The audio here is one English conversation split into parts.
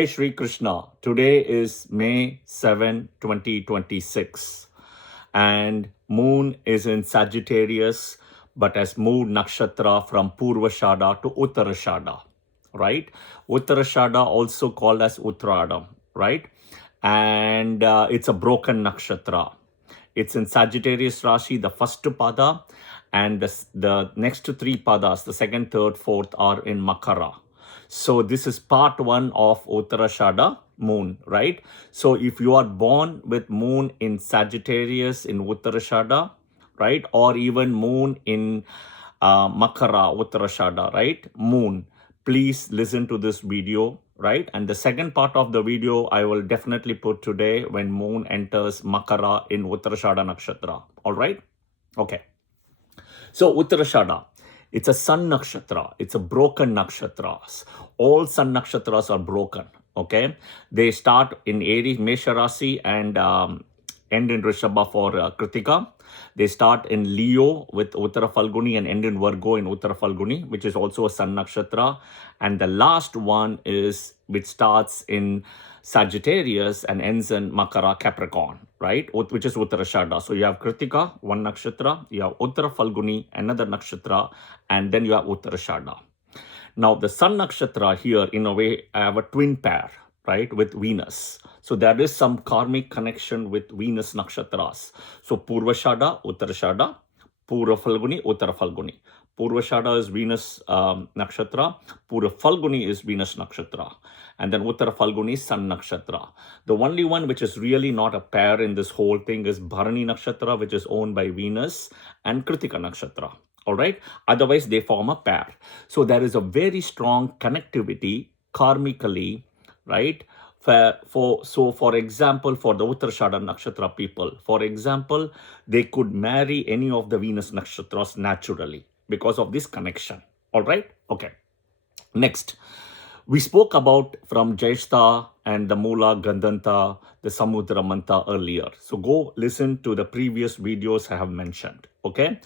Hey Shri Krishna. Today is May 7, 2026, and moon is in Sagittarius but has moved nakshatra from Purvashada to Uttarshadha, right? Uttarshadha also called as Uttarada, right? And it's a broken nakshatra. It's in Sagittarius Rashi, the first pada, and the next three padas, the second, third, fourth, are in Makara. So this is part one of Uttarashada moon, right? So if you are born with moon in Sagittarius in Uttarashada, right, or even moon in Makara, Uttarashada, right, moon, please listen to this video, right? And the second part of the video I will definitely put today when moon enters Makara in Uttarashada Nakshatra, all right? Okay. So Uttarashada, it's a sun nakshatra. It's a broken nakshatras. All sun nakshatras are broken. Okay, they start in Aries, Mesha Rasi, and end in Rishabha for Kritika. They start in Leo with Uttara Falguni and end in Virgo in Uttara Falguni, which is also a sun nakshatra. And the last one is which starts in Sagittarius and ends in Makara, Capricorn, right? Which is Uttarashada. So you have Kritika, one nakshatra, you have Uttara Falguni, another nakshatra, and then you have Uttarashada. Now the sun nakshatra here, in a way, I have a twin pair, right, with Venus. So there is some karmic connection with Venus nakshatras. So Purvashada, Uttarashada, Pura Falguni, Uttara Falguni. Purvashada is Venus nakshatra, Pura Falguni is Venus nakshatra, and then Uttara Falguni is Sun nakshatra. The only one which is really not a pair in this whole thing is Bharani nakshatra, which is owned by Venus, and Kritika nakshatra. All right. Otherwise, they form a pair. So there is a very strong connectivity karmically, right? For example, for the Uttarashada nakshatra people, for example, they could marry any of the Venus nakshatras naturally because of this connection. All right. Okay. Next, we spoke about from Jyeshta and the Mula Gandanta, the Samudra Mantha earlier. So go listen to the previous videos I have mentioned. Okay.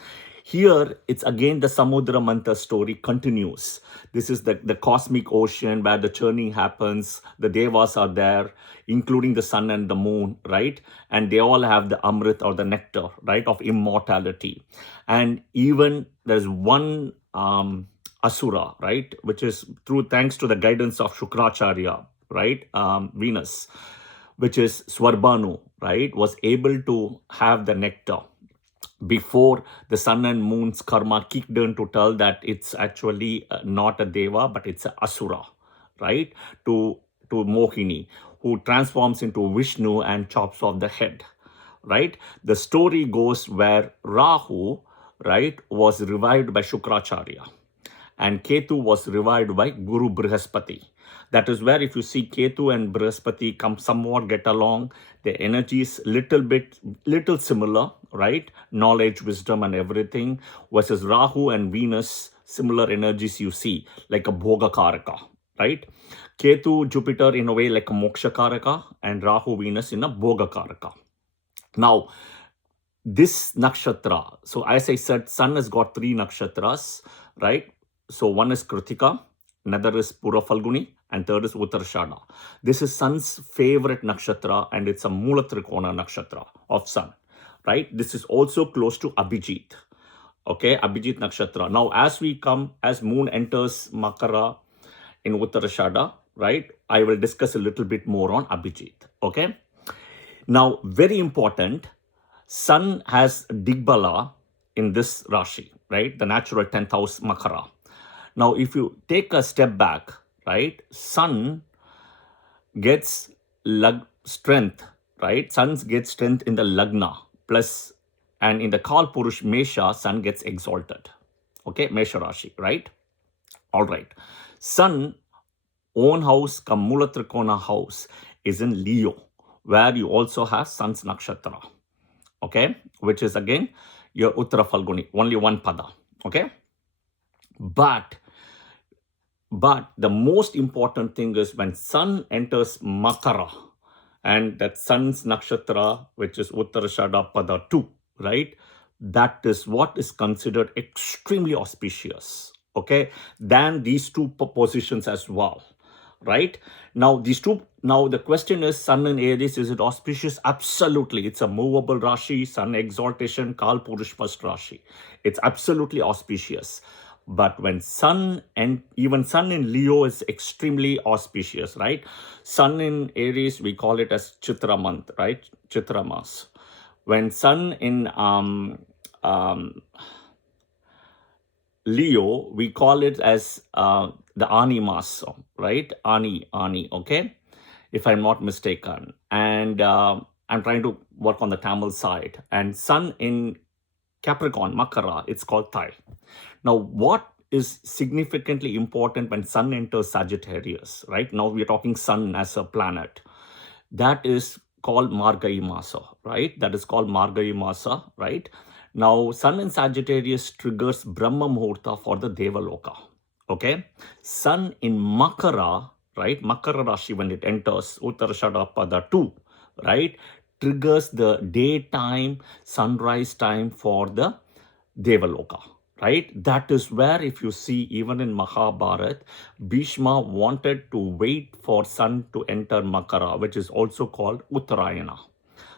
Here, it's again the Samudra Mantha story continues. This is the cosmic ocean where the churning happens. The Devas are there, including the sun and the moon, right? And they all have the Amrit or the nectar, right, of immortality. And even there's one Asura, right, which is thanks to the guidance of Shukracharya, right, Venus, which is Swarbhanu, right, was able to have the nectar before the sun and moon's karma kicked in to tell that it's actually not a deva, but it's an asura, right, to Mohini, who transforms into Vishnu and chops off the head, right? The story goes where Rahu, right, was revived by Shukracharya, and Ketu was revived by Guru Brihaspati. That is where if you see Ketu and Brihaspati come somewhat get along, the energy is little similar, right? Knowledge, wisdom and everything, versus Rahu and Venus, similar energies you see, like a Bhoga Karaka, right? Ketu, Jupiter in a way like a Moksha Karaka, and Rahu, Venus in a Bhoga Karaka. Now, this nakshatra, so as I said, sun has got three nakshatras, right? So one is Kritika, another is Pura Falguni, and third is Uttarshada. This is sun's favorite nakshatra, and it's a Mula Trikona nakshatra of sun, right? This is also close to Abhijit, okay, Abhijit nakshatra. Now, as moon enters Makara in Uttarashada, right, I will discuss a little bit more on Abhijit, okay? Now, very important, sun has Digbala in this Rashi, right, the natural 10th house Makara. Now, if you take a step back, right, sun gets strength, right? Sun gets strength in the Lagna plus, and in the Kal Purush Mesha, sun gets exalted. Okay, Mesha Rashi, right? All right. Sun, own house, Mula Trikona house is in Leo, where you also have sun's nakshatra. Okay, which is again your Uttara Falguni, only one pada. Okay, but the most important thing is when sun enters Makara, and that sun's nakshatra, which is Uttarashada pada 2, right? That is what is considered extremely auspicious, okay, than these two positions as well, right? Now these two, now the question is, Sun in Aries, is it auspicious? Absolutely. It's a movable rashi, Sun exaltation, Kal Purush first rashi. It's absolutely auspicious. But when Sun, and even Sun in Leo is extremely auspicious, right? Sun in Aries, we call it as Chitra month, right? Chitra mas. When Sun in Leo, we call it as the Aani Masa, right? Aani, okay? If I'm not mistaken. And I'm trying to work on the Tamil side. And Sun in Capricorn, Makara, it's called Thai. Now, what is significantly important when Sun enters Sagittarius, right? Now we're talking Sun as a planet. That is called Margai Masa, right? That is called Margai Masa, right? Now, Sun in Sagittarius triggers Brahma Muhurta for the Devaloka, okay? Sun in Makara, right? Makara Rashi, when it enters Uttarshadha Pada 2, right? Triggers the daytime, sunrise time for the Devaloka, right? That is where, if you see, even in Mahabharat, Bhishma wanted to wait for Sun to enter Makara, which is also called Uttarayana.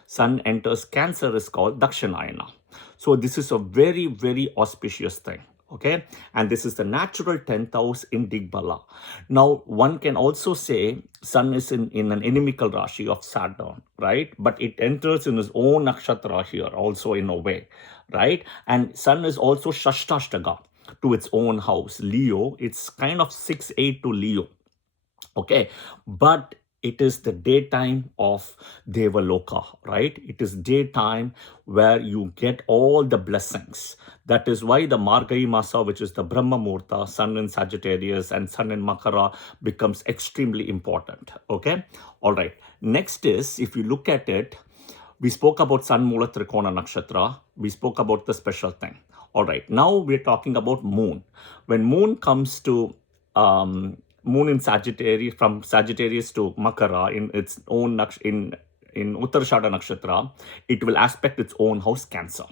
Sun enters Cancer is called Dakshinayana. So this is a very, very auspicious thing. Okay, and this is the natural 10th house in Digbala. Now, one can also say Sun is in an inimical Rashi of Saturn, right? But it enters in his own Nakshatra here also in a way, right? And Sun is also Shashtashtaka to its own house, Leo. It's kind of 6-8 to Leo, okay? But it is the daytime of Devaloka, right? It is daytime where you get all the blessings. That is why the Margai Masa, which is the Brahma Muhurta, Sun in Sagittarius and Sun in Makara, becomes extremely important, okay? All right. Next is, if you look at it, we spoke about Sun Mula Trikona Nakshatra. We spoke about the special thing. All right. Now we're talking about Moon. When Moon comes to Moon in Sagittarius, from Sagittarius to Makara in its own in Uttarshadha Nakshatra, it will aspect its own house, Cancer.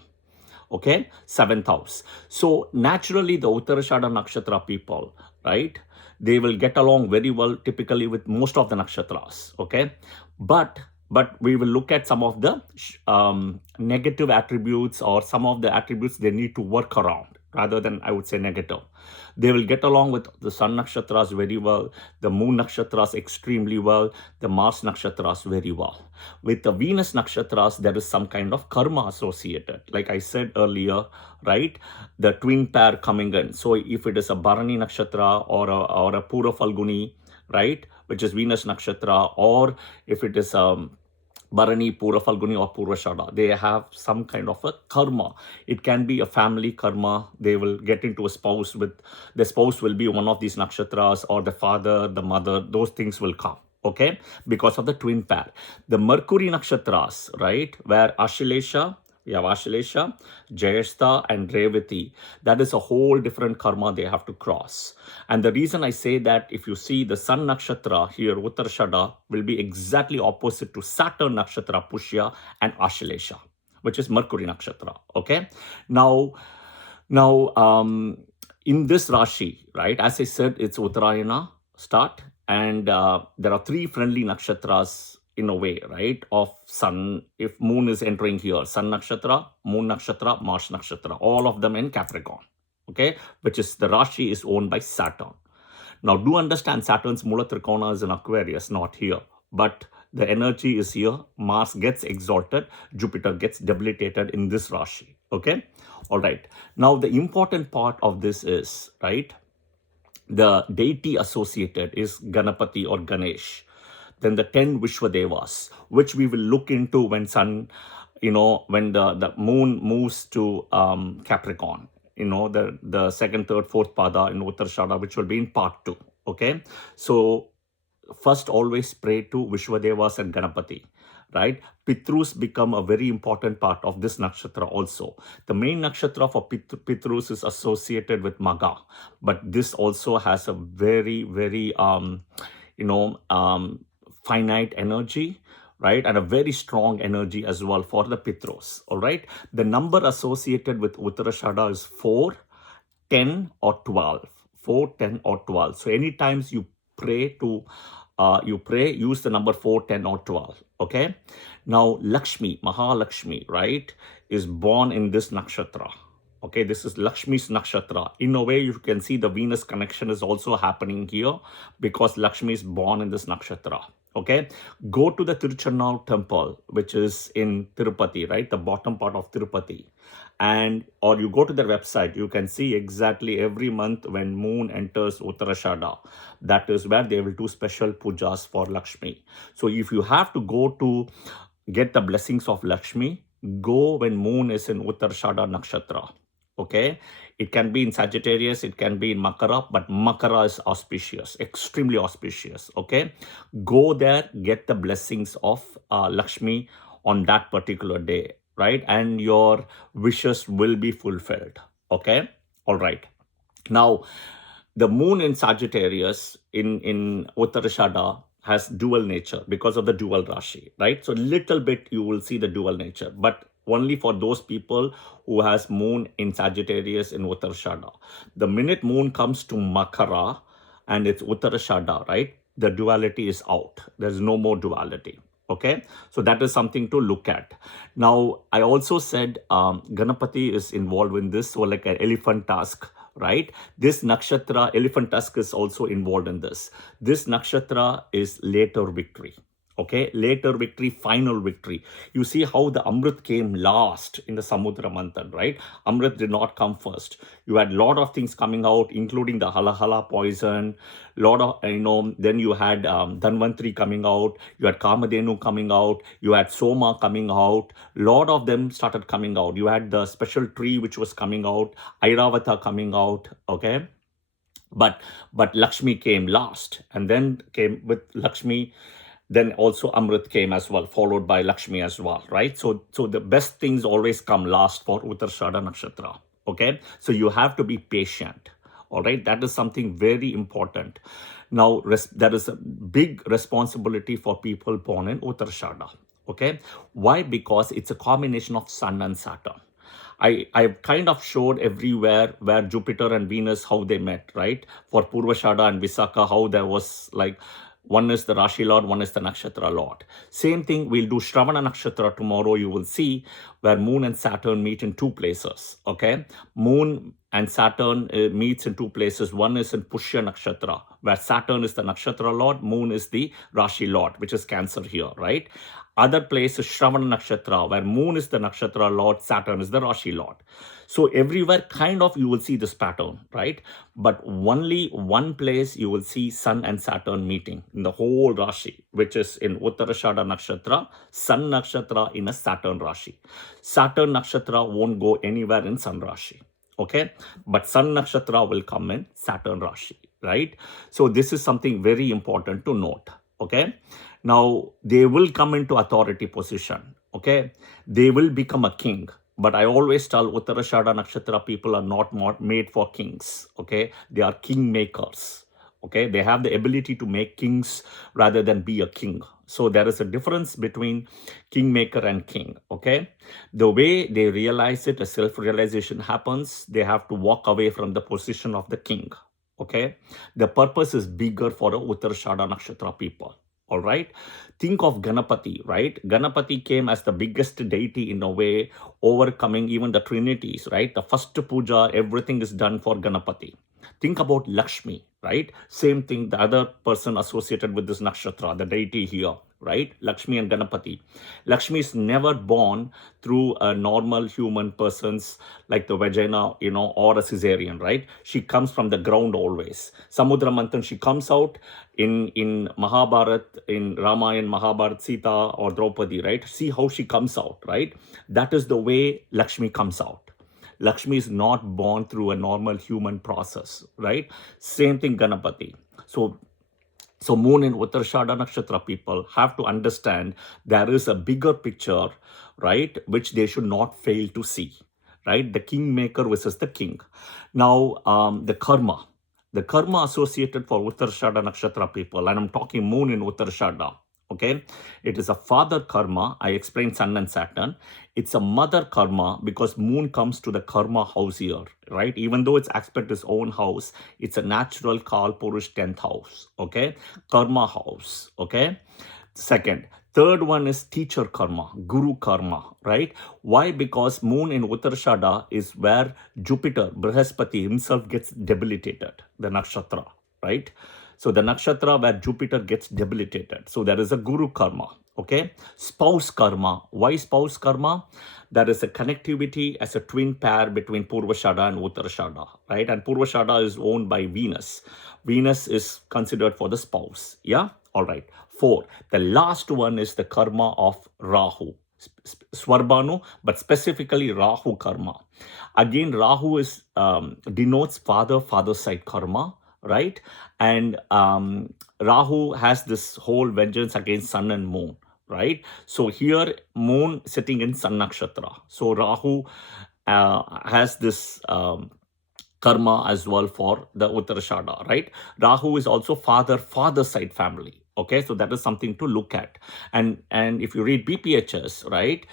Okay, 7th house. So naturally, the Uttarshadha Nakshatra people, right, they will get along very well typically with most of the nakshatras. Okay, but we will look at some of the negative attributes, or some of the attributes they need to work around, rather than, I would say, negative. They will get along with the Sun Nakshatras very well, the Moon Nakshatras extremely well, the Mars Nakshatras very well. With the Venus Nakshatras, there is some kind of karma associated. Like I said earlier, right? The twin pair coming in. So if it is a Bharani Nakshatra or a Pura Falguni, right, which is Venus Nakshatra, or if it is Bharani, Pura Falguni or Purvashada, they have some kind of a karma. It can be a family karma. They will get into a spouse with, the spouse will be one of these nakshatras, or the father, the mother, those things will come. Okay, because of the twin pair. The Mercury nakshatras, right, where Ashilesha, we have Ashilesha, Jyeshta and Revati. That is a whole different karma they have to cross. And the reason I say that, if you see the Sun Nakshatra here, Uttarshadha, will be exactly opposite to Saturn Nakshatra, Pushya and Ashilesha, which is Mercury Nakshatra. Okay. Now, in this Rashi, right, as I said, it's Uttarayana start, and there are 3 friendly nakshatras in a way, right, of Sun. If Moon is entering here, Sun Nakshatra, Moon Nakshatra, Mars Nakshatra, all of them in Capricorn, okay, which is, the Rashi is owned by Saturn. Now, do understand, Saturn's Mula Trikona is in Aquarius, not here, but the energy is here. Mars gets exalted, Jupiter gets debilitated in this Rashi, okay? All right. Now, the important part of this is, right, the deity associated is Ganapati or Ganesh. Then the 10 Vishwadevas, which we will look into when Sun, when the Moon moves to Capricorn, the 2nd, 3rd, 4th pada in Uttarshadha, which will be in part 2. Okay, so first always pray to Vishwadevas and Ganapati, right? Pitrus become a very important part of this nakshatra also. The main nakshatra for Pitrus is associated with Magha, but this also has a very, very finite energy, right? And a very strong energy as well for the Pitrus, all right? The number associated with Uttarashadha is 4, 10 or 12. 4, 10 or 12. So any times you pray to, use the number 4, 10, or 12. Okay. Now, Lakshmi, Mahalakshmi, right, is born in this nakshatra. Okay, this is Lakshmi's nakshatra. In a way, you can see the Venus connection is also happening here because Lakshmi is born in this nakshatra. Okay, go to the Tiruchannal temple, which is in Tirupati, right, the bottom part of Tirupati, and or you go to their website, you can see exactly every month when moon enters Uttarshadha. That is where they will do special pujas for Lakshmi. So if you have to go to get the blessings of Lakshmi, go when moon is in Uttarshadha nakshatra. Okay, it can be in Sagittarius, it can be in Makara, but Makara is auspicious, extremely auspicious. Okay, go there, get the blessings of Lakshmi on that particular day, right? And your wishes will be fulfilled. Okay, all right. Now, the moon in Sagittarius in Uttarshadha has dual nature because of the dual rashi, right? So little bit you will see the dual nature, but only for those people who has moon in Sagittarius in Uttarshadha. The minute moon comes to Makara and it's Uttarshadha, right, the duality is out. There's no more duality. Okay, so that is something to look at. Now, I also said Ganapati is involved in this, so like an elephant tusk, right? This nakshatra, elephant tusk, is also involved in this. This nakshatra is later victory. Okay, later victory, final victory. You see how the Amrit came last in the Samudra Manthan, right? Amrit did not come first. You had a lot of things coming out, including the Halahala poison, lot of, then you had Dhanvantri coming out, you had Kamadhenu coming out, you had Soma coming out, lot of them started coming out. You had the special tree which was coming out, Airavata coming out, okay? But Lakshmi came last, and then came with Lakshmi, then also Amrit came as well, followed by Lakshmi as well, right? So the best things always come last for Uttarshadha Nakshatra, okay? So you have to be patient, all right? That is something very important. Now, there is a big responsibility for people born in Uttarshadha, okay? Why? Because it's a combination of Sun and Saturn. I kind of showed everywhere where Jupiter and Venus, how they met, right? For Purvashada and Visakha, how there was like, one is the Rashi Lord, one is the Nakshatra Lord. Same thing, we'll do Shravana Nakshatra tomorrow. You will see where Moon and Saturn meet in two places, okay? Moon and Saturn meets in two places. One is in Pushya Nakshatra, where Saturn is the Nakshatra Lord, Moon is the Rashi Lord, which is Cancer here, right? Other place is Shravana Nakshatra, where Moon is the Nakshatra Lord, Saturn is the Rashi Lord. So everywhere kind of you will see this pattern, right? But only one place you will see Sun and Saturn meeting in the whole Rashi, which is in Uttarashada Nakshatra, Sun Nakshatra in a Saturn Rashi. Saturn Nakshatra won't go anywhere in Sun Rashi, okay? But Sun Nakshatra will come in Saturn Rashi, right? So this is something very important to note, okay? Now, they will come into authority position, okay? They will become a king. But I always tell Uttarashada Nakshatra people are not made for kings, okay? They are king makers, okay? They have the ability to make kings rather than be a king. So there is a difference between kingmaker and king, okay? The way they realize it, a self-realization happens, they have to walk away from the position of the king, okay? The purpose is bigger for a Uttarashada Nakshatra people. All right. Think of Ganapati, right? Ganapati came as the biggest deity in a way, overcoming even the trinities, right? The first puja, everything is done for Ganapati. Think about Lakshmi, right? Same thing, the other person associated with this nakshatra, the deity here, right? Lakshmi and Ganapati. Lakshmi is never born through a normal human person's like the vagina, or a cesarean, right? She comes from the ground always. Samudra Manthan, she comes out in Mahabharat, in Ramayana, Mahabharat, Sita or Draupadi, right? See how she comes out, right? That is the way Lakshmi comes out. Lakshmi is not born through a normal human process, right? Same thing Ganapati. So Moon in Uttarashada Nakshatra people have to understand there is a bigger picture, right? Which they should not fail to see, right? The kingmaker versus the king. Now, the karma associated for Uttarashada Nakshatra people, and I'm talking Moon in Uttarashada, Okay, it is a father karma. I explained Sun and Saturn. It's a mother karma because moon comes to the karma house here, right? Even though it's aspect its own house, it's a natural Kal Purush 10th house. Okay, karma house. Okay, second. Third one is teacher karma, guru karma, right? Why? Because moon in Uttarshadha is where Jupiter, Brihaspati himself gets debilitated, the nakshatra, right? So the nakshatra where Jupiter gets debilitated. So there is a guru karma, okay? Spouse karma. Why spouse karma? There is a connectivity as a twin pair between Purvashada and Uttarshada, right? And Purvashada is owned by Venus. Venus is considered for the spouse, yeah? All right. 4. The last one is the karma of Rahu. Swarbanu, but specifically Rahu karma. Again, Rahu is denotes father side karma, right? And Rahu has this whole vengeance against sun and moon, right? So here, moon sitting in Sun Nakshatra. So Rahu has this karma as well for the Uttarshadha, right? Rahu is also father side family. Okay, so that is something to look at. And if you read BPHS, right,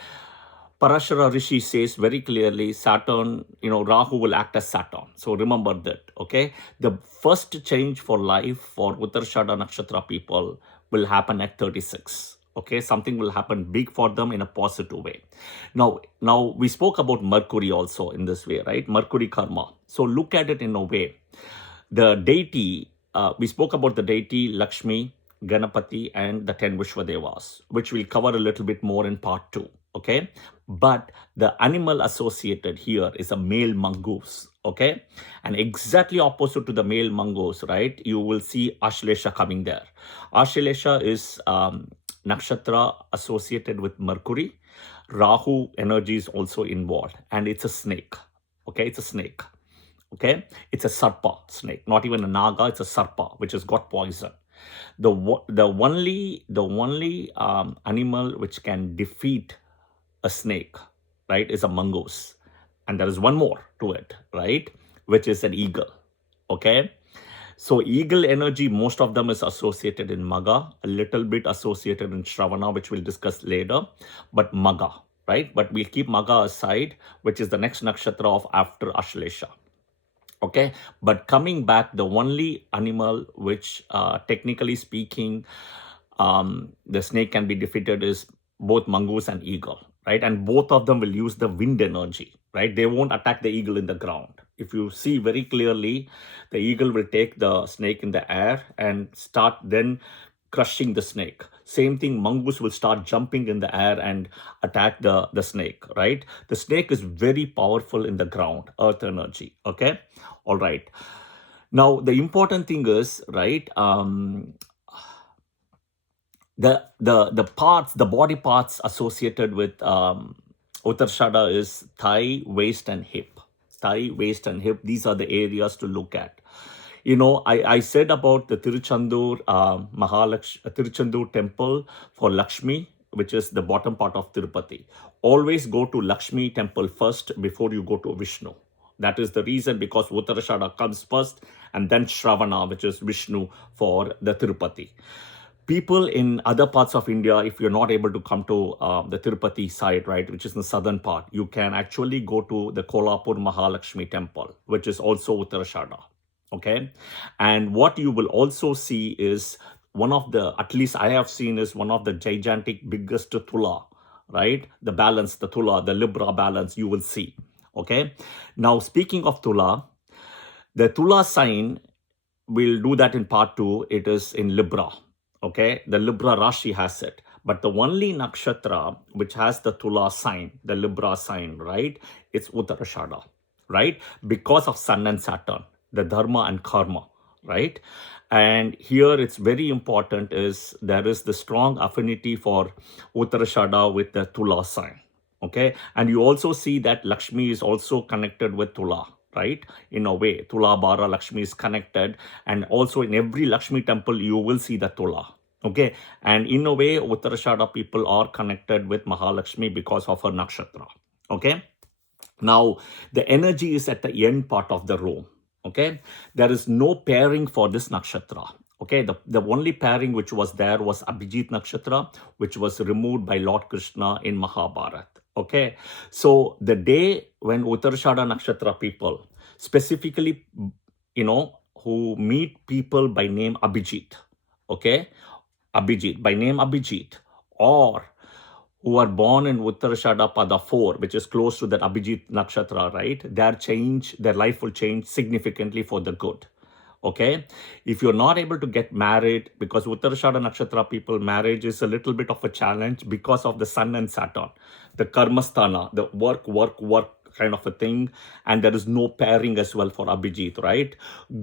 Parashara Rishi says very clearly Saturn, Rahu will act as Saturn. So remember that, okay? The first change for life for Uttarshadha Nakshatra people will happen at 36. Okay, something will happen big for them in a positive way. Now we spoke about Mercury also in this way, right? Mercury karma. So look at it in a way. The deity, we spoke about the deity Lakshmi, Ganapati, and the 10 Vishwadevas, which we'll cover a little bit more in part 2. Okay, but the animal associated here is a male mongoose. Okay, and exactly opposite to the male mongoose, right? You will see Ashlesha coming there. Ashlesha is nakshatra associated with Mercury. Rahu energy is also involved, and it's a snake. Okay, it's a snake. Okay, it's a sarpa snake, not even a naga. It's a sarpa which has got poison. The only animal which can defeat a snake, right, is a mongoose. And there is one more to it, right, which is an eagle. Okay, so eagle energy, most of them is associated in Maga, a little bit associated in Shravana, which we'll discuss later, but Maga, right? But we'll keep Maga aside, which is the next nakshatra of after Ashlesha. Okay, but coming back, the only animal which technically speaking, the snake can be defeated is both mongoose and eagle, right? And both of them will use the wind energy, right? They won't attack the eagle in the ground. If you see very clearly, the eagle will take the snake in the air and start then crushing the snake. Same thing, mongoose will start jumping in the air and attack the snake, right? The snake is very powerful in the ground, earth energy, okay? All right. Now, the important thing is, right, the parts, the body parts associated with Uttarshadha is thigh, waist, and hip. Thigh, waist, and hip. These are the areas to look at. I said about the Tiruchendur Tiruchendur temple for Lakshmi, which is the bottom part of Tirupati. Always go to Lakshmi temple first before you go to Vishnu. That is the reason, because Uttarshadha comes first and then Shravana, which is Vishnu for the Tirupati. People in other parts of India, if you're not able to come to the Tirupati side, right, which is in the southern part, you can actually go to the Kolhapur Mahalakshmi temple, which is also Uttarshadha. Okay, and what you will also see is one of the, at least I have seen, is one of the gigantic biggest Tula, right? The balance, the Tula, the Libra balance, you will see. Okay, now speaking of Tula, the Tula sign, we'll do that in part 2. It is in Libra. Okay, the Libra rashi has it, but the only nakshatra which has the Tula sign, the Libra sign, right, it's Uttarshadha, right? Because of Sun and Saturn, the dharma and karma, right? And here it's very important is there is the strong affinity for Uttarshadha with the Tula sign. Okay, and you also see that Lakshmi is also connected with Tula, right? In a way, Tula Bara Lakshmi is connected, and also in every Lakshmi temple you will see the Tula. Okay, and in a way, Uttarshadha people are connected with Mahalakshmi because of her nakshatra. Okay, now the energy is at the end part of the room. Okay, there is no pairing for this nakshatra. Okay, the only pairing which was there was Abhijit Nakshatra, which was removed by Lord Krishna in Mahabharat. Okay, so the day when Uttarshadha Nakshatra people, specifically, who meet people by name Abhijit, okay, Abhijit, by name Abhijit, or who are born in Uttarshadha Pada 4, which is close to that Abhijit Nakshatra, right? Their life will change significantly for the good. Okay, if you're not able to get married, because Uttarashada Nakshatra people, marriage is a little bit of a challenge because of the Sun and Saturn, the karmasthana, the work kind of a thing, and there is no pairing as well for Abhijit, right?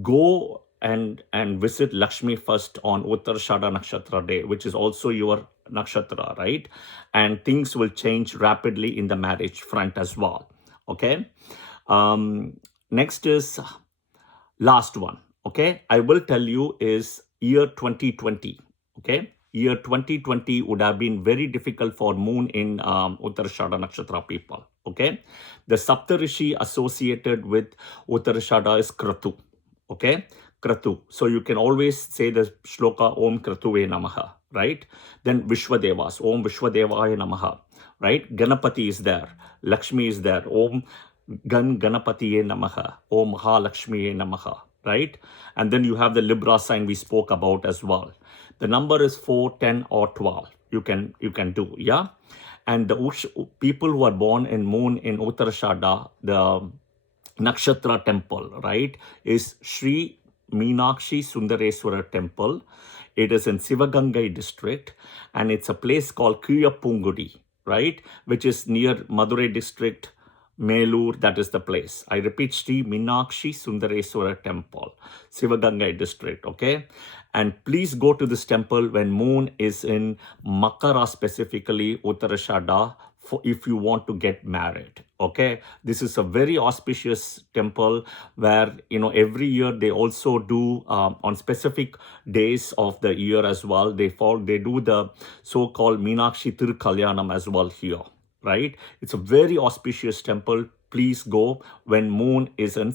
Go and visit Lakshmi first on Uttarashada Nakshatra day, which is also your nakshatra, right? And things will change rapidly in the marriage front as well. Okay, next is last one. Okay, I will tell you is year 2020. Okay, year 2020 would have been very difficult for moon in Uttarashada Nakshatra people. Okay, the Saptarishi associated with Uttarashada is Kratu. Okay, Kratu. So you can always say the shloka Om Kratuve Namaha, right? Then Vishwadevas, Om Vishwadevaya Namaha, right? Ganapati is there, Lakshmi is there, Om Ganapatiye Namaha, Om Mahalakshmiye Namaha, right? And then you have the Libra sign we spoke about as well. The number is 4, 10, or 12. You can do, yeah? And the people who are born in moon in Uttarashada, the Nakshatra temple, right, is Sri Meenakshi Sundareswara temple. It is in Sivagangai district, and it's a place called Kiyapungudi, right, which is near Madurai district, Melur, that is the place. I repeat, Sri Meenakshi Sundareswara temple, Sivagangai district, okay? And please go to this temple when moon is in Makara, specifically Uttarashada, if you want to get married. Okay, this is a very auspicious temple where every year they also do on specific days of the year as well. They do the so-called Meenakshi Tirukalyanam as well here, right? It's a very auspicious temple. Please go when moon is in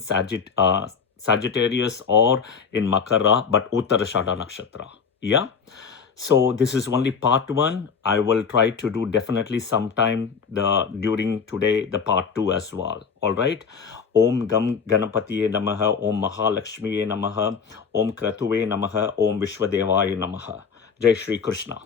Sagittarius or in Makara, but Uttarashada Nakshatra. Yeah. So this is only part 1. I will try to do definitely sometime during today the part 2 as well. All right. Om Gam Ganapatiye Namaha, Om Mahalakshmiye Namaha, Om Kratuve Namaha, Om Vishwadevaya Namaha. Jai Shri Krishna.